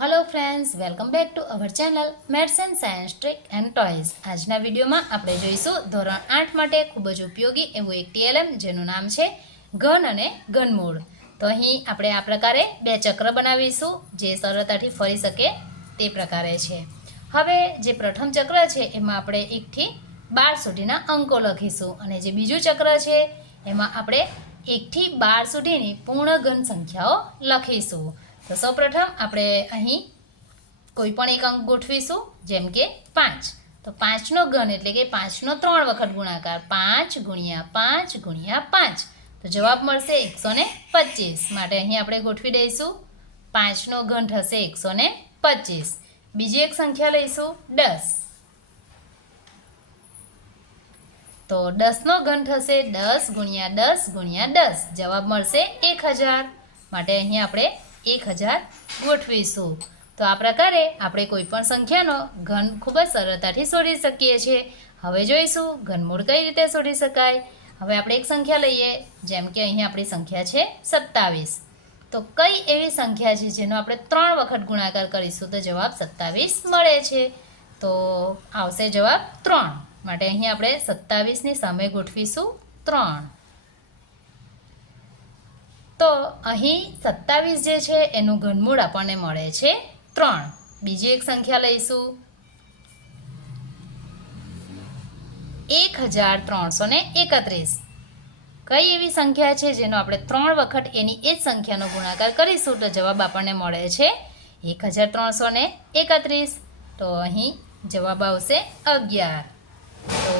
Hello friends, welcome back to our channel maths and science trick and toys. आजना video में आपणे जोईशुं धोरण 8 माटे खूब ज उपयोगी एवुं एक टीएलएम जेनुं नाम छे घन अने घनमूळ। तो अहीं आपणे आ प्रकारे बे चक्र बनावीशुं जे सरळताथी फरी शके ते प्रकारे छे। हवे जे प्रथम चक्र छे एमां आपणे 1 થી 12 सुधीना अंको लखीशुं अने जे बीजुं चक्र छे एमां आपणे 1 થી 12 सुधीनी पूर्ण घन संख्याओ लखीशुं। तो सौप्रथम આપણે અહીં કોઈ પણ એક અંક ગોઠવીશું, જેમ કે 5। તો 5નો ઘન એટલે કે 5નો 3 વખત ગુણાકાર, 5 × 5 × 5। તો જવાબ મળશે 125। માટે અહીં આપણે ગોઠવી દઈશું 5નો ઘન થશે 125। બીજી એક સંખ્યા લઈશું 10। તો 10નો ઘન થશે 10 × 10 × 10। જવાબ મળશે 1000। માટે અહીં આપણે 1000 ગોઠવીશું। તો આ પ્રકારે આપણે કોઈ પણ સંખ્યાનો ઘન ખૂબ જ સરળતાથી શોધી શકીએ છીએ। હવે જોઈશું ઘનમૂળ કઈ રીતે શોધી શકાય। હવે આપણે એક સંખ્યા લઈએ, જેમ કે અહીં આપણી સંખ્યા છે 27। તો કઈ એવી સંખ્યા છે જેનો આપણે 3 વખત ગુણાકાર કરીશું તો જવાબ 27 મળે છે। તો આવશે જવાબ 3। માટે અહીં આપણે 27ની સામે ગોઠવીશું 3। તો અહીં 27 જે છે એનું ઘનમૂળ આપણને મળે છે 3। બીજી એક સંખ્યા લઈશું 1331। કઈ એવી સંખ્યા છે જેનો આપણે 3 વખત એની એ જ સંખ્યાનો ગુણાકાર કરીશું તો જવાબ આપણને મળે છે 1331। તો અહીં જવાબ આવશે 11। તો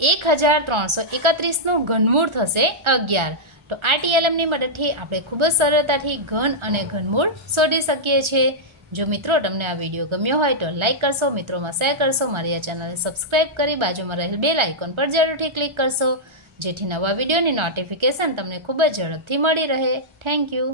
1331નું ઘનમૂળ થશે 11। તો આ ટીએલએમની મદદથી આપણે ખૂબ જ સરળતાથી ઘન અને ઘનમૂળ શોધી શકીએ છીએ। જો મિત્રો તમને આ વિડીયો ગમ્યો હોય તો લાઇક કરશો, મિત્રોમાં શેર કરશો, મારી આ ચેનલને સબસ્ક્રાઈબ કરી બાજુમાં રહેલ બેલ આઇકોન પર જરૂરથી ક્લિક કરશો, જેથી નવા વિડીયોની નોટિફિકેશન તમને ખૂબ જ ઝડપથી મળી રહે। Thank you.